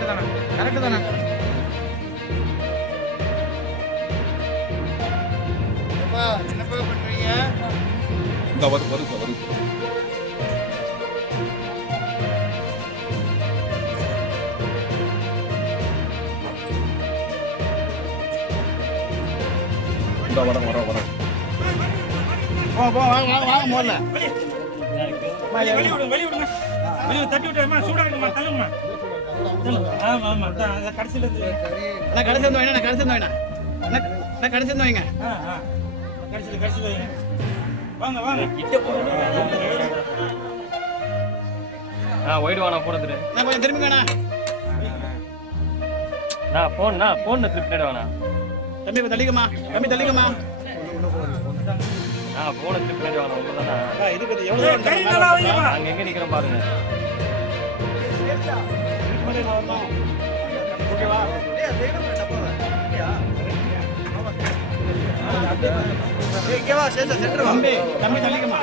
Correct தானே என்னப்பா பண்றீங்க? வருது வர வாங்க முதல்ல வெளிய விடுங்க தட்டி விட்டுமா சூடா இருக்குமா தள்ளுங்கம்மா. ஆமா கடைசியில கடைசி வந்து வைங்க கடைசி வந்து வைங்க கடைசியில வைங்க. வாங்க கிட்ட போறது. ஒயிட் வானா போடுறது. நான் கொஞ்சம் திரும்பிங்கண்ணா. போன் திருப்பிட வேணா தம்பி தள்ளிக்கமா போன திருப்பிட வேணாம் உங்கதானா இதுக்கு எவ்வளவு அங்க எங்க நிக்கிறோம் பாருங்க. ஓகேவா கேவா சேஷா சென்டர் வா தம்பி தள்ளிக்கமா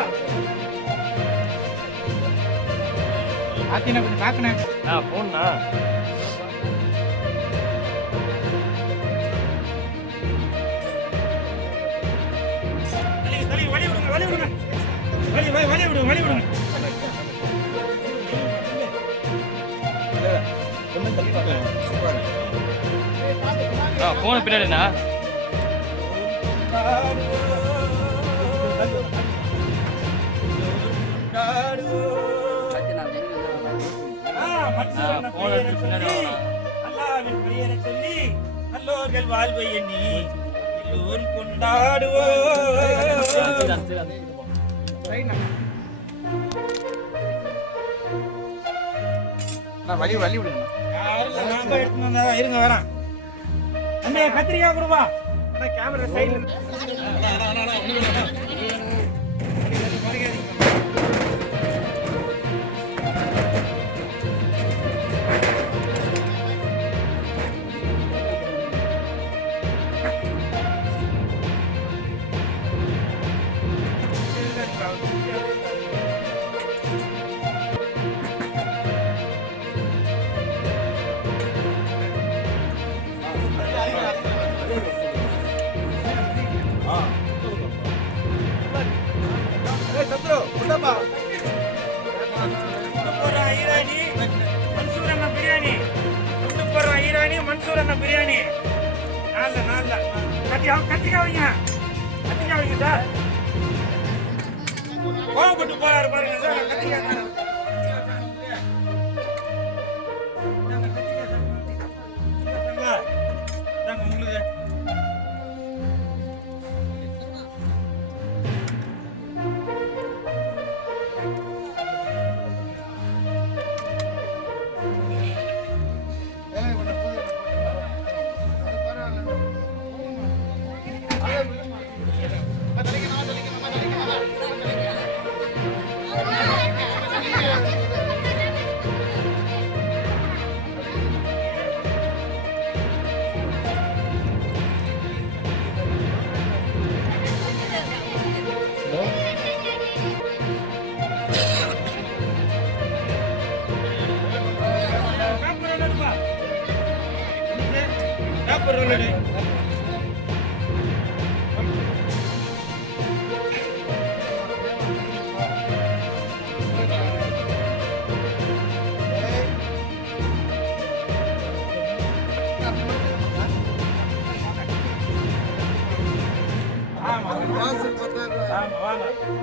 ஆத்தினா கொஞ்சம் பாக்கனே போன்னா வழி விடுங்க. போன பின்னாடிண்ணா அல்லாஹ்வின் பெயரை சொல்லி நல்லோர்கள் வாழ்வை எண்ணி எல்லோரும் கொண்டாடுவோம். வழி விடுங்க. இருங்க வரேன். கத்திரிக்காய் கொடுப்பா. கேமரா சைடுல மன்சூர் அண்ணா பிரியாணி. கத்திரிக்காய் வைங்க சார். கோவப்பட்டு போறாரு பாருங்க சார். கத்திரிக்காய் உங்களுக்கு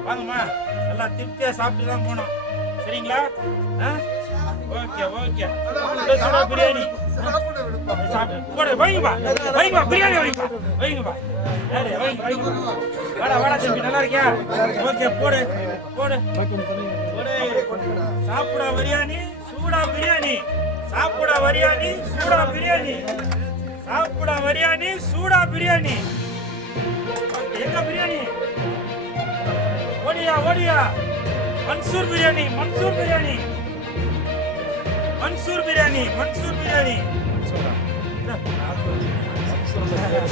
வாங்கம்மா. நல்லா திருப்தியா சாப்பிட்டு தான் போனோம். சரிங்களா? ஓகே சுட பிரியாணி வைங்கப்பா. பிரியாணி வைங்கப்பா. வாடா தம்பி நல்லா இருக்கியா? ஓகே போடு. சாப்பிட பிரியாணி சூடா பிரியாணி. சூடா பிரியாணி. எங்க பிரியாணி? ஓடியா மன்சூர் பிரியாணி.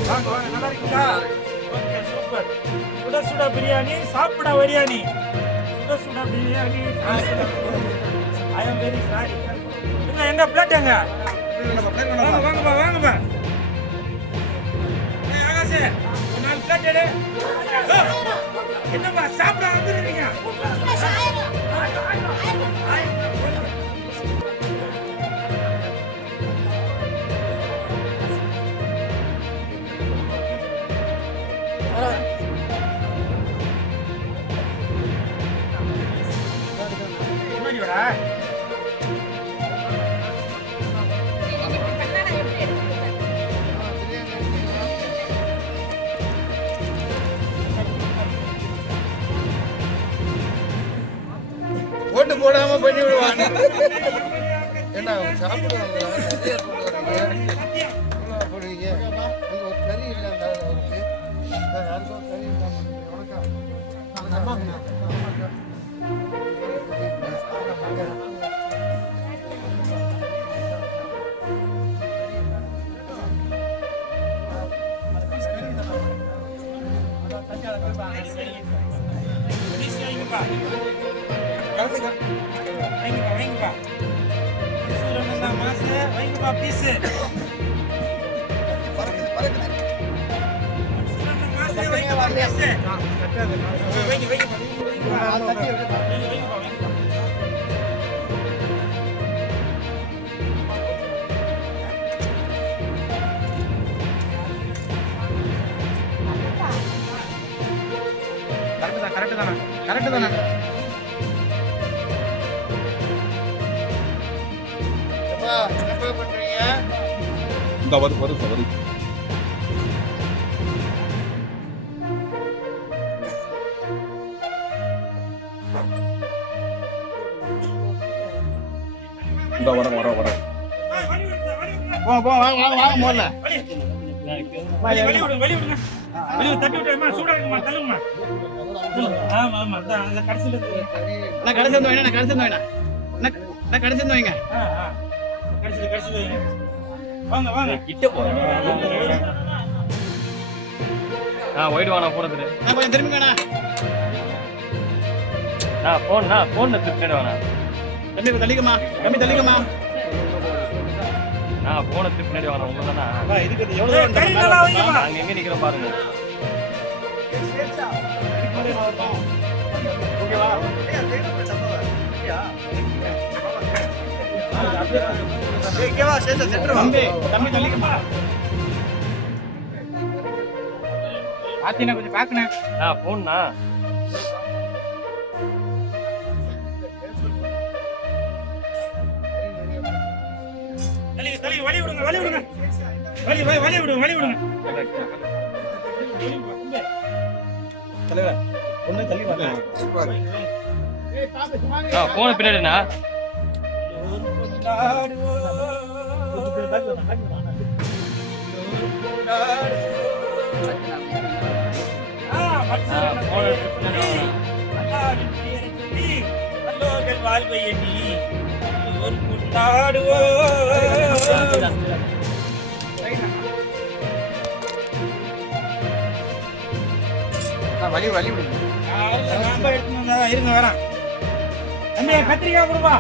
வாங்க நல்லா இருக்கீங்களா? Okay super. சுட பிரியாணி சாப்பிட பிரியாணி. ஐ அம் வெரி சாரி. எங்க பிளேட் எங்க? வாங்கப்பா வாங்கப்பா. ஏய் ஆகாஷ், ஒரு 4 பிளேட் எடு. என்னப்பா சாப்பிட வந்துருக்கீங்க? ஓட்டு போடாம பண்ணி விடுவாங்க. ஏன்னா சாப்பிடுவாங்க நிறைய போடுவீங்க. அங்க ஒரு கறி இல்லை அவருக்கு. யாருக்கும் ஒரு கறி இல்லை. வணக்கம். வைங்கப்பா. மாசு வைங்கப்பா பீஸ். மாசு வைங்கப்பா பீஸ். வைங்கப்பா. கரெக்ட் தானே என்ன பண்றீங்க? இந்த வரும் சரி. இந்த வரும் போ வாங்க முதல்ல வெளிய தட்டி விட்டுமா சூடா இருக்குமா தள்ளுங்கம்மா. ஆமா ஆமா அந்த கடைசில நான் கடைசி வந்து வைங்க நான் கடைசி வந்து வைங்க கடைசில வைங்க. வாங்க கிட்ட போறேன். போயிட்டு வாண்ணா போனது. நான் கொஞ்சம் திரும்பிங்கண்ணா. போன் பின்னாடி வாண்ணா. தம்பி தள்ளிக்கமா போன பின்னாடி வாண்ணா. உங்க தானா இதுக்கு எவ்வளவு கறி நல்லா வைங்கப்பா. அங்க எங்க நிக்கிறோம் பாருங்க. ஓகேவா தம்பி தள்ளிக்கமா. ஆத்தினா கொஞ்சம் பாக்கணும். போன்னா தள்ளி வழி விடுங்க. வழி விடுங்க. தலைவா ஒண்ணு தள்ளி வரேன். போன பின்னாடிண்ணா. வாழ்வை எண்ணி கொண்டாடுவோம். வழி விடுங்க. இருங்க வரேன். கத்திரிக்காய் கொடுப்பா.